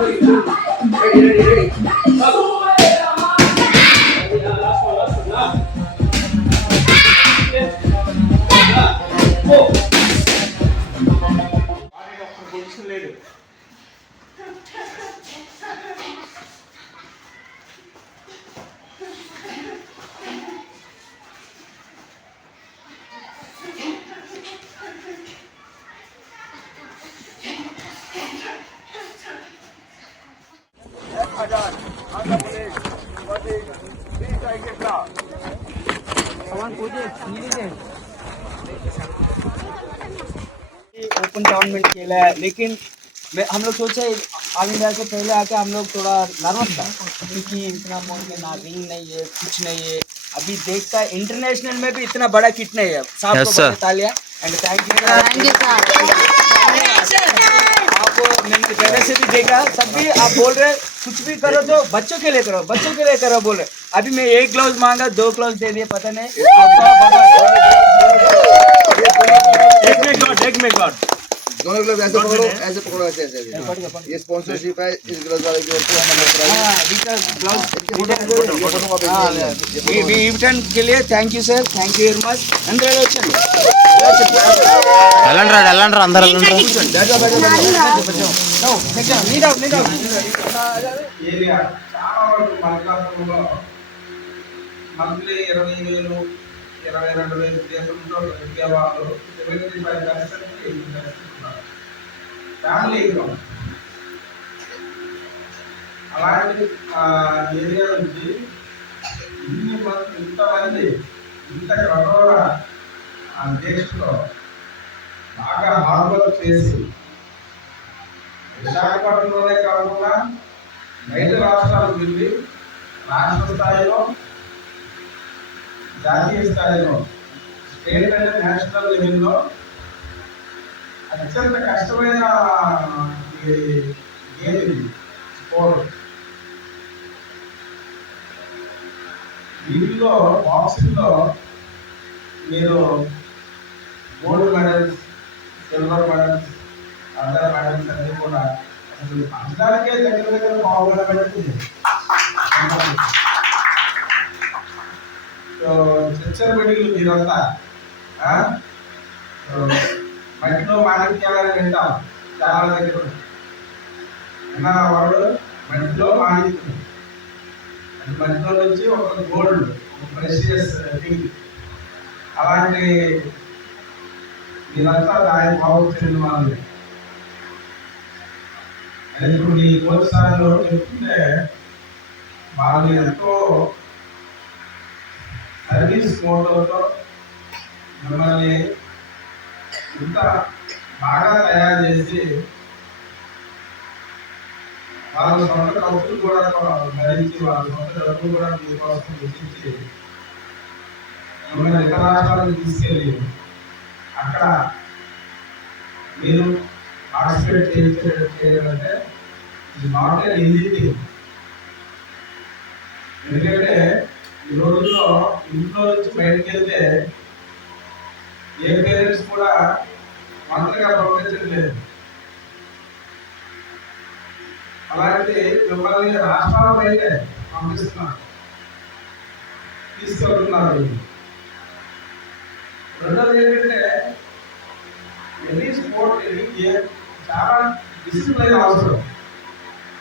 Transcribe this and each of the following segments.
లేదు. Open town में खेला है, लेकिन हम लोग सोचे ऑल इंडिया से पहले आके हम लोग थोड़ा नर्वस था क्योंकि इतना मॉल में ना रिंग नहीं है, कुछ नहीं है। अभी देखता है इंटरनेशनल में भी इतना बड़ा किट नहीं है। साहब को बड़े तालियां एंड थैंक यू। आप मैंने पहले से भी देखा, तब भी आप बोल रहे कुछ भी करो तो बच्चों के लिए करो, बच्चों के लिए करो बोले। अभी मैं 1 ग्लव्स मांगा, 2 ग्लव्स दे दिए, पता नहीं एक में गॉड दोनों ग्लव्स ऐसे पकड़ो ऐसे। ये स्पॉन्सरशिप है इस ग्लव्स वाले की ओर से रिटर्न के लिए thank you sir, thank you very much. अंदर వచ్చండి వెళ్ళండి అందరూ ఏరియా చాలా వరకు మల్కాపురంలో మంత్లీ 20,000 22,000 దేశంలో విద్యావాళ్ళు 75% ఫ్యామిలీ ఇన్కమ్. అలాంటి ఏరియా నుంచి ఇంతమంది ఇంత కఠోర దేశంలో బాగా హార్డ్ వర్క్ చేసి విశాఖపట్నంలోనే కాకుండా బయట రాష్ట్రాలకు వెళ్ళి రాష్ట్ర స్థాయిలో, జాతీయ స్థాయిలో, స్టేట్ అండ్ నేషనల్ లెవెల్లో అత్యంత కష్టమైన గేమ్ ఇది స్పోర్ట్. వీటిలో బాక్సింగ్లో మీరు gold medals, silver medals, other medals అన్నీ కూడా అసలు అందరికీ దగ్గర పావుగా పెడుతుంది. చచ్చర్ బడిలు మీరంతా మట్టిలో మాణిక్యాలని వింటాం చాలా దగ్గర. విన్నారా వాడు? మట్టిలో మాణిక్యం, మట్టిలో నుంచి ఒక గోల్డ్, ఒక ప్రెషియస్ థింగ్. అలాంటి మీరంతా దాని బాగు చెందిన వాళ్ళు. ఇప్పుడు మీ కోచ్ చెప్తుంటే వాళ్ళు ఎంతో సర్వీస్ మోటోతో మిమ్మల్ని ఇంత బాగా తయారు చేసి వాళ్ళ సొంత ఖర్చులు కూడా భరించి, వాళ్ళ సొంత డబ్బులు కూడా మీకోసం వెచ్చించి మిమ్మల్ని ఇతర రాష్ట్రాలకు తీసుకెళ్ళి అక్కడ మీరు పార్టిసిపేట్ చేయాలంటే ఇది నాట్ ఎన్ ఈజీ థింగ్. ఎందుకంటే ఈ రోజుల్లో ఇంట్లో నుంచి బయటకు వెళ్తే ఏ పేరెంట్స్ కూడా మంత్రిగా పంపించట్లేదు. అలాంటి మిమ్మల్ని రాష్ట్రాల బయటే పంపిస్తున్నారు, తీసుకెళ్తున్నారు. రెండోది ఏంటంటే ఎనీ స్పోర్ట్ చాలా డిసిప్లైన్ అవసరం,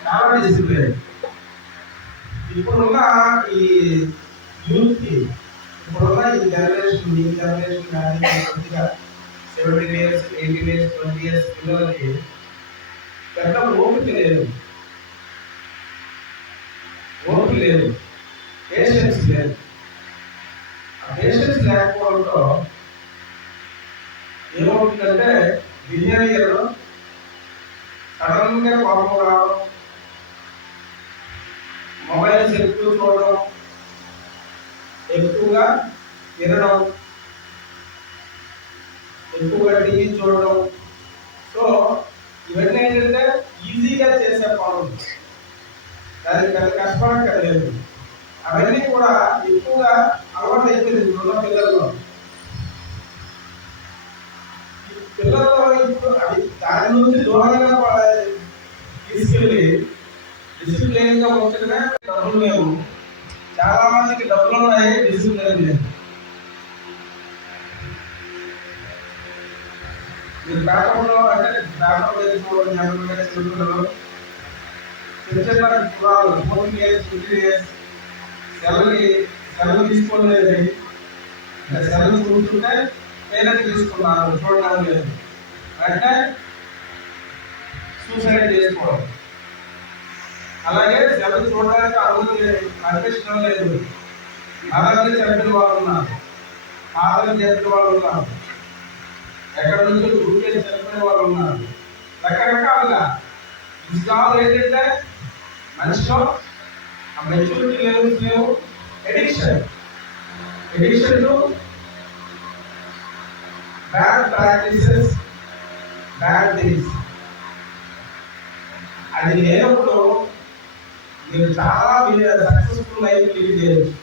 చాలా డిసిప్లైన్. ఇప్పుడున్న ఈ యూత్కి, ఇప్పుడున్న ఈ జనరేషన్ కానీ కొద్దిగా 17 years, 18 years, 20 years పిల్లలకి పెద్ద ఓపిక లేదు, పేషెన్స్ లేదు. ఆ పేషెన్స్ లేకపోవడంతో ఏమవుతుందంటే బిహేవియర్ సడన్గా కోపం రావడం, మొబైల్స్ ఎక్కువ చూడడం, ఎక్కువగా తినడం, ఎక్కువగా టీవీ చూడడం. సో ఇవన్నీ ఏంటంటే ఈజీగా చేసే పనులు, దానికి పెద్ద కష్టపడక్కర్లేదు. అవన్నీ కూడా ఎక్కువగా అలవాటు అయిపోయింది ఇప్పుడున్న పిల్లల్లో. ఇప్పుడు అవి దాని నుంచి దూరంగా తీసుకెళ్ళి డిసిప్లిన్ గా ఉంటేనే డబ్బులు లేవు. చాలా మందికి డబ్బులు ఉన్నాయి, డిసిప్లిన్ లేదు. మీరు పేపర్లో అంటే పేపర్లో వేసుకోవడం జనరల్గా చెప్తున్నారు. చిన్న చిన్న కులాలు 14 years 15 years సెలవు తీసుకోలేదు. సెలవు చూస్తుంటే పేరెంట్ తీసుకున్నారు, చూడడం లేదు అంటే సూసైడ్ చేసుకోవడం. అలాగే సెలవు చూడడానికి అర్హత పర్మిషన్ లేదు. మదర్ని చెప్పిన వాళ్ళు ఉన్నారు, ఫాదర్ని చెప్పిన వాళ్ళు ఉన్నారు, ఎక్కడ నుంచి ఊరికే చెప్పిన వాళ్ళు ఉన్నారు. రకరకాలుగా ఇష్టాలు ఏంటంటే మనిషిలో ఆ మెచ్యూరిటీ లెవెల్స్ లేవు. Addiction to bad practices, bad things. అది లేనప్పుడు మీరు చాలా సక్సెస్ఫుల్ లైఫ్ లీడ్ చేయవచ్చు.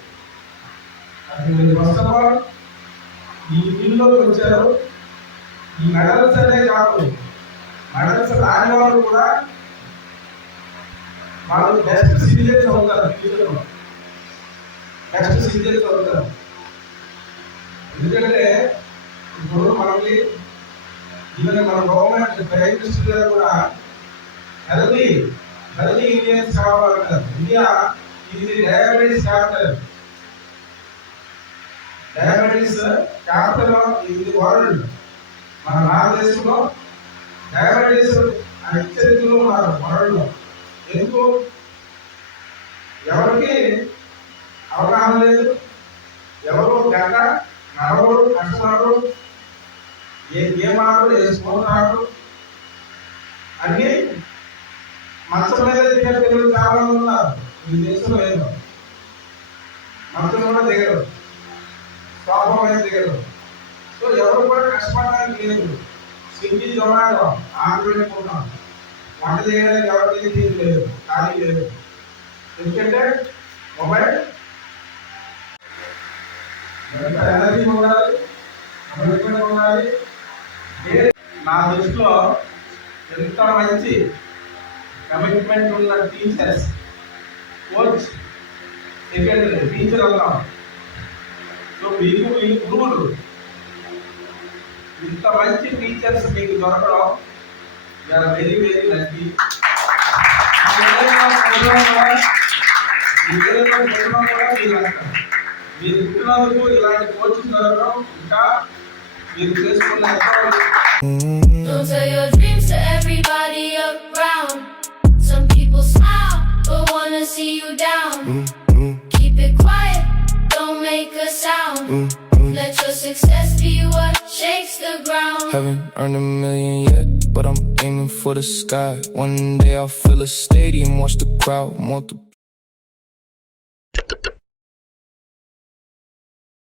అది మీరు ఫస్ట్ ఆఫ్ ఆల్ ఈ ఫీల్డ్లోకి వచ్చారు. ఈ మెడల్స్ అనే కాదు, మెడల్స్ రాని వాళ్ళు కూడా వాళ్ళు బెస్ట్ సిటిజన్స్ అవుతారు. ఫ్యూచర్లో బెస్ట్ సిటిజన్స్ అవుతారు. ఎందుకంటే ఇప్పుడు మనకి ఈవెన్ మన గవర్నమెంట్ ప్రైమ్ మినిస్టర్ గారు కూడా హెల్తీ ఇండియన్స్ కావాలంటారు. ఇండియా ఇది diabetes capital. Diabetes capital in the world. మన భారతదేశంలో డయాబెటీస్ అత్యధికంలో ఉన్నారు వరల్డ్లో. ఎందుకు? ఎవరికి అవగాహన లేదు, ఎవరు గంట నడవరు, కష్టపడరు, ఏ గేమ్ ఆడరు, ఏ స్పోర్ట్స్ ఆడరు. అన్నీ మంచం మీద దిగే పిల్లలు చాలా మంది ఉన్నారు ఈ దేశంలో. లేదు, మంచం కూడా దిగరు, సోఫా మీద దిగరు. సో ఎవరు కూడా కష్టపడడానికి లేదు. స్విగ్గీ, జొమాటో ఆండ్రాయిడ్ అనుకుంటాం, వంట చేయడానికి ఎవరికి తీరు లేదు, ఖాళీ లేదు. ఎందుకంటే మొబైల్ ఎనర్జీ ఉండాలి, కమిట్మెంట్ ఉండాలి. నా దృష్టిలో ఎంత మంచి కమిట్మెంట్ ఉన్న టీచర్స్, కోచ్, సెకండరీ టీచర్ అంటాం. సో మీకు గురువులు, ఇంత మంచి టీచర్స్ మీకు దొరకడం యూఆర్ వెరీ వెరీ లక్కీ. మీరు పుట్టినందుకు ఇలాంటి కోచింగ్ దొరకడం ఇంకా మీరు చేసుకున్న. Don't tell your dreams to everybody around. Some people smile but wanna see you down. Keep it quiet, don't make a sound. Let your success be what shakes the ground. Haven't earned a million yet, but I'm aiming for the sky. One day I'll fill a stadium, watch the crowd multiply.